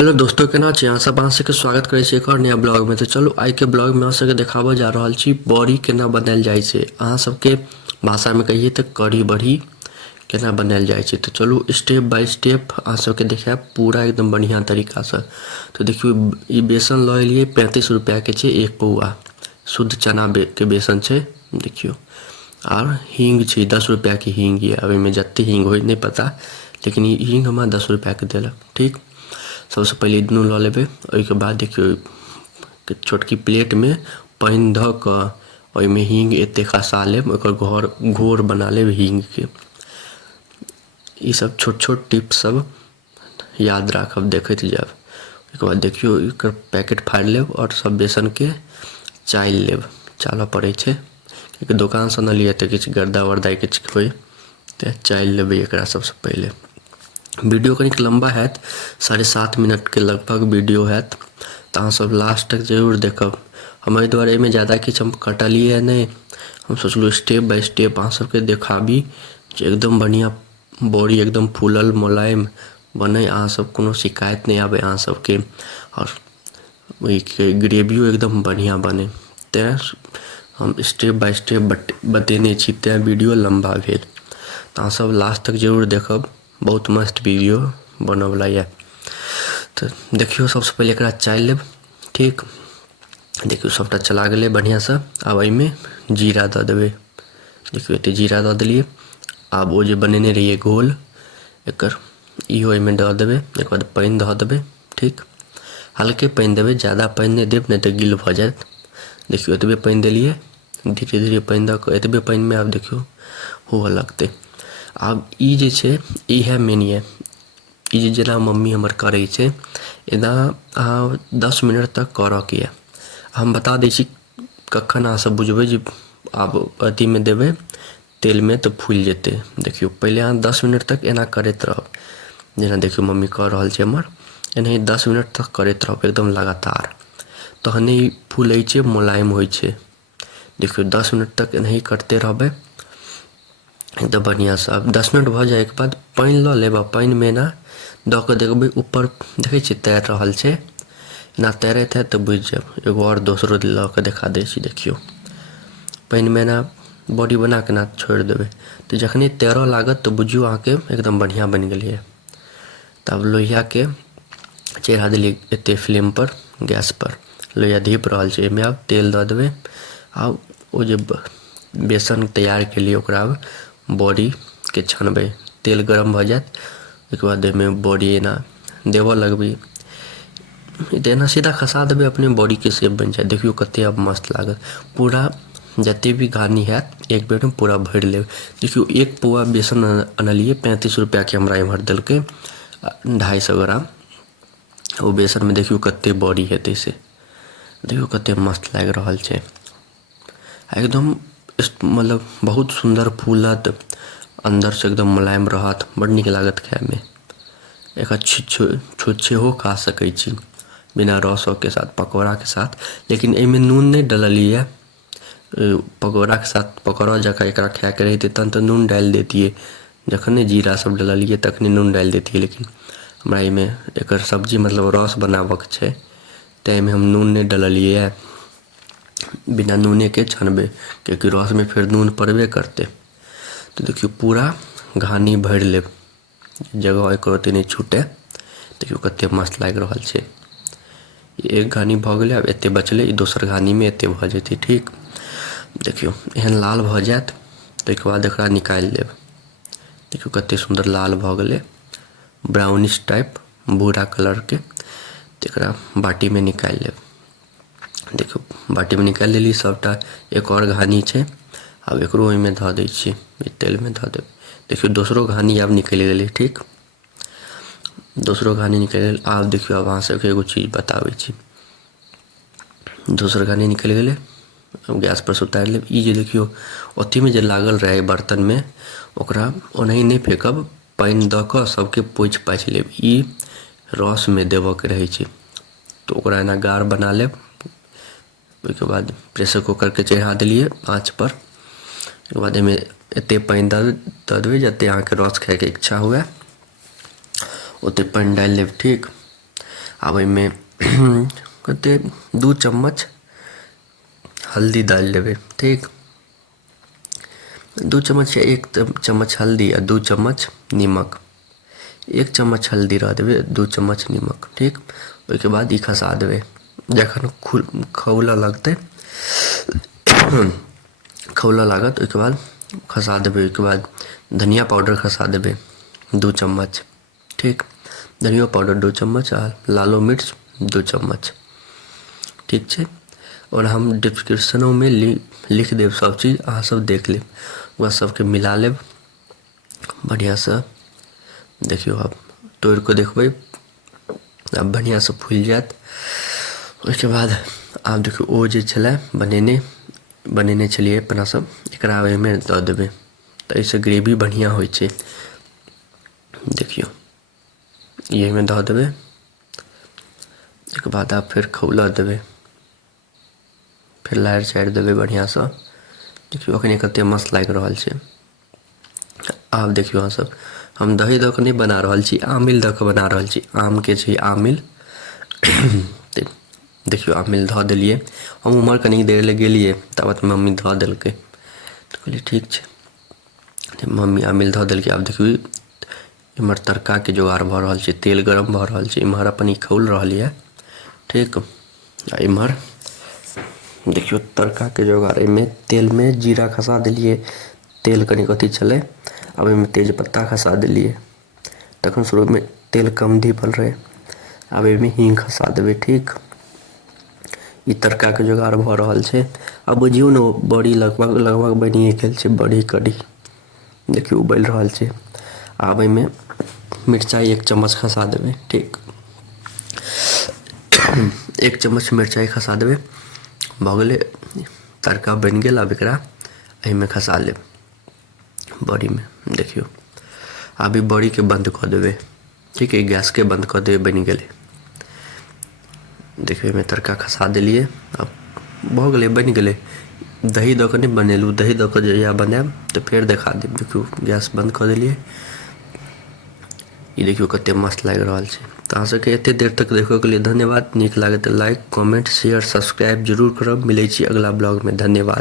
Hello दोस्तों, केना छी अहाँ सब? अहाँ सबके स्वागत करै छी एक और नया ब्लॉग में। तो चलू आइ के ब्लॉग में अहाँ सबके देखाबऽ जा रहल छी बड़ी केना बनायल जाइ छै। अहाँ सबके भाषा में कहिए तऽ कढ़ी बड़ी केना बनायल जाइ छै। तो चलू स्टेप बाय स्टेप अहाँ सबके देखाएब पूरा एकदम बढ़िया तरीका से। तो देखियो ई बेसन लऽ एलिए 35 रुपया के छै एक पौआ। शुद्ध चना के बेसन छै देखियो। और हींग छै 10 रुपया के हींग ये। अब एहिमे जते हींग होय नहीं पता, लेकिन ई हींग हमरा 10 रुपया के देलक। ठीक, सबसे पहले दुनू लऽ लेबै। ओहिके बाद देखियो छोटकी प्लेट में पानि धऽ कऽ ओहिमे हींग एते खसा लेब, ओकर घोर बना लेब हींग के। ई सब छोट छोट टिप्स सब याद राखब, देखैत जायब। ओहिके बाद देखियो एकर पैकेट फाड़ि लेब और सब बेसन के चालि लेब। चालऽ पड़ै छै कियाकि दोकान से न लिअ तऽ किछु गर्दा वर्दा किछु होय, तऽ चालि लेबै एकरा सबसे पहले। वीडियो कनिक लम्बा हैत, 7.5 मिनट के लगभग वीडियो हैत, तऽ अहाँ सब लास्ट तक जरूर देखब। हम एहि दुआरे एहिमे ज़्यादा किछु हम कटलिए नहीं। हम सोचलहुँ स्टेप बाय स्टेप अहाँ सबके देखाबी जे एकदम बढ़िया बड़ी एकदम फूलल मुलायम बने। अहाँ सब कोनो शिकायत नहीं आबे अहाँ सबके, और ग्रेवियो एकदम बढ़िया बने। तैं हम स्टेप बाय स्टेप बतेने छी, तैं वीडियो लम्बा भेल। तऽ अहाँ सब लास्ट तक जरूर देखब, बहुत मस्त वीडियो बनऽवला ये। तो देखियो सबसे पहले एकरा चालि लेब। ठीक, देखियो सबटा चला गेलै बढ़िया से। आब एहिमे जीरा दऽ देबै। देखियो एते जीरा दऽ देलिए। आब ओ जे बनेने रहिए घोल एकर, इहो एहिमे दऽ देबै। एकर बाद पानि दऽ देबै। ठीक, हल्के पानि देबै, ज़्यादा पानि नहीं देब नहीं तऽ गील भऽ जायत। देखियो एतबे पानि देलिए, धीरे धीरे पानि दऽ कऽ एतबे पानि में आब देखियो हुअ लगतै। आब ई जे छै इहे मेन ये। ई जे जेना मम्मी हमर करै छै एना अहाँ 10 मिनट तक करऽ के ये। हम बता दै छी कखन अहाँ सब बुझबै जे आब अथी में देबै तेल में तऽ फूलि जेतै। देखियो पहले अहाँ 10 मिनट तक एना करैत रहब, जेना देखियो मम्मी कऽ रहल छै हमर। एनाही 10 मिनट तक करैत रहब एकदम लगातार, तहने ई फूलै छै, मुलायम होइ छै। देखियो 10 मिनट तक एनाही करते रहबै एकदम बढ़िया से। अब 10 मिनट भऽ जाए के बाद पानि लऽ लेब। आ पानि में ना दऽ कऽ देखबै ऊपर देखै छियै तैर रहल छै। एना तैरैत हैत तऽ बुझि जायब। एगो और दोसरो लऽ कऽ देखा दै छी। देखियो पानि में ना बॉडी बना के ना छोड़ि देबै, तऽ जखने तैरऽ लागत तऽ बुझियौ अहाँके एकदम बढ़िया बनि गेलै। तब लोहिया के चढ़ा देलिए एते फ्लेम पर, गैस पर। लोहिया धीप रहल छै। एहिमे आब तेल दऽ देबै। आब ओ जे बेसन तैयार केलिए ओकरा आब बड़ी के छनबै। तेल गरम भऽ जायत, ओहिके बाद एहिमे बड़ी एना देबऽ लगबै। एना सीधा खसा देबै, अपने बॉडी के शेप बनि जायत। देखियो कते अब मस्त लागत। पूरा जते भी घानी हैत एक बेर में पूरा भरि लेब। देखियो एक पौआ बेसन अनलिए, 35 रुपया के हमरा एम्हर देलकै 250 ग्राम। ओ बेसन में देखियो कते बड़ी हेतै से। देखियो कते मस्त लागि रहल छै एकदम। मतलब बहुत सुंदर फूलत, अंदर से एकदम मुलायम रहत, बड़ नीक लागत खाय में। एक छुच्छेहो खा सकै छी बिना रसों के साथ, पकौड़ा के साथ। लेकिन एहिमे नून नहीं डललिए। पकौड़ा के साथ पकौड़ा जकाँ एकरा खाय के रहितै तहन तऽ नून डालि दैतियै। जखने जीरा सब डललिए तखने नून डालि दैतियै, लेकिन हमरा एहिमे एकर सब्जी मतलब रस बनाबऽ के छै, तैं एहिमे हम नून नहीं डललिए। बिना नूने के छनबै कियाकि रस में फिर नून पड़बे करतै। तो देखियो पूरा घानी भरि लेब, जगह एकर ओते नहीं छूटे। देखियो कते मस्त लागि रहल छै। एक घानी भऽ गेलै, आब एते बचलै। ई दोसर घानी में एते भऽ जेतै। ठीक, देखियो एहन लाल भऽ जायत, ताहिके बाद एकरा निकालि लेब। देखियो कते सुंदर लाल भऽ गेलै, ब्राउनिश टाइप भूरा कलर के। एकरा बाटी में निकालि लेब। देखियो बाटी में निकालि लेली सबटा। एक और घानी छै, आब एकरो ओहिमे धऽ दै छियै, तेल में धऽ देबै। देखियो दोसरो घानी आब निकलि गेलै। ठीक, दोसरो घानी निकलि गेल। आब देखियो अब अहाँ सबके एगो चीज बताबै छी। दोसर घानी निकलि गेलै, गैस पर से उतारि लेब। ई जे देखियो अथी में जे लागल रहै बर्तन में, ओकरा ओनाही नहीं फेकब, पानि दऽ कऽ सबके पोछि पाछि लेब। ई रस में देबऽ के रहै छै, तो ओकरा एना गाढ़ बना लेब। ओहिके बाद प्रेशर कुकर के चढ़ा देलिए आँच पर। ओहिके बाद एहिमे एते पानि दऽ देबै जते अहाँके रस खाय के इच्छा हुए, ओते पानि डालि लेब। ठीक, आब एहिमे कते 2 चम्मच हल्दी डालि देबै। ठीक, 2 चम्मच या 1 चम्मच हल्दी आ 2 चम्मच नीमक। 1 चम्मच हल्दी रह देबै, 2 चम्मच नीमक। ठीक, ओहिके बाद ई खसा देबै। जखन खौलऽ लगतै खौलऽ लागत ओहिके बाद खसा देबै। ओहिके बाद धनिया पाउडर खसा देबै 2 चम्मच। ठीक, धनिया पाउडर 2 चम्मच आ लालो मिर्च 2 चम्मच। ठीक छै, और हम डिस्क्रिप्शनोमे लिख देब सब चीज, अहाँ सब देख लेब। ओकरा सबके मिला लेब बढ़िआँसँ। देखियौ आब तोड़ि कऽ देखबै, आब बढ़िआँसँ फूलि जायत। ओहिके बाद आब देखियौ ओ जे छलै बनेने छलियै अपना सब, एकरा ओहिमे दऽ देबै तऽ एहिसँ ग्रेवी बढ़िआँ होइ छै। देखियौ ई एहिमे दऽ देबै। ओहिके बाद आब फेर खौलऽ देबै, फेर लारि चारि देबै बढ़िआँसँ। देखियौ एखन कतेक मस्त लागि रहल छै। आब देखियौ अहाँ सब, हम दही दऽ कऽ नहि बना रहल छी, आमिल दऽ कऽ बना रहल छी। आमके छै आमिल। देखियौ आमिल धऽ देलियै। हम उम्हर कनी देर लए गेलियै, ताबत मम्मी धऽ देलकै तऽ कहलियै ठीक छै, तऽ मम्मी आमिल धऽ देलकै। आब देखियौ इम्हर तड़काके जोगाड़ भऽ रहल छै, तेल गरम भऽ रहल छै। इम्हर अपन ई खौल रहल यऽ। ठीक, आ इम्हर देखियौ तड़काके जोगाड़। एहिमे तेलमे जीरा खसा देलियै, तेल कनी अथी छलै। आब एहिमे तेजपत्ता खसा देलियै, तखन शुरूमे तेल कम धीपल रहै। आब एहिमे हींग खसा देबै। ठीक, ई तड़काके जोगाड़ भऽ रहल छै। आब बुझियौ ने बड़ी लगभग बनिए गेल छै। बड़ी कढ़ी देखियौ उबलि रहल छै। आब एहिमे मिरचाइ 1 चम्मच खसा देबै। ठीक, 1 चम्मच मिरचाइ खसा देबै। भऽ गेलै, तड़का बनि गेल। आब एकरा एहिमे खसा लेब बड़ीमे। देखियौ आब ई बड़ीके बन्द कऽ देबै। ठीक है, गैसके बन्द कऽ देबै, बनि गेलै। देखियौ एहिमे तड़का खसा देलियै। आब भऽ गेलै, बनि गेलै। दही दऽ कऽ नहि बनेलहुँ, दही दऽ कऽ जहिया बनायब तऽ फेर देखा देब। देखियौ गैस बन्द कऽ देलियै। ई देखियौ कतेक मस्त लागि रहल छै। तऽ अहाँ सबके एतेक देर तक देखैके लिए धन्यवाद। नीक लागै तऽ लाइक, कमेंट, शेयर, सब्सक्राइब जरूर करब। मिलै छी अगला ब्लॉगमे। धन्यवाद।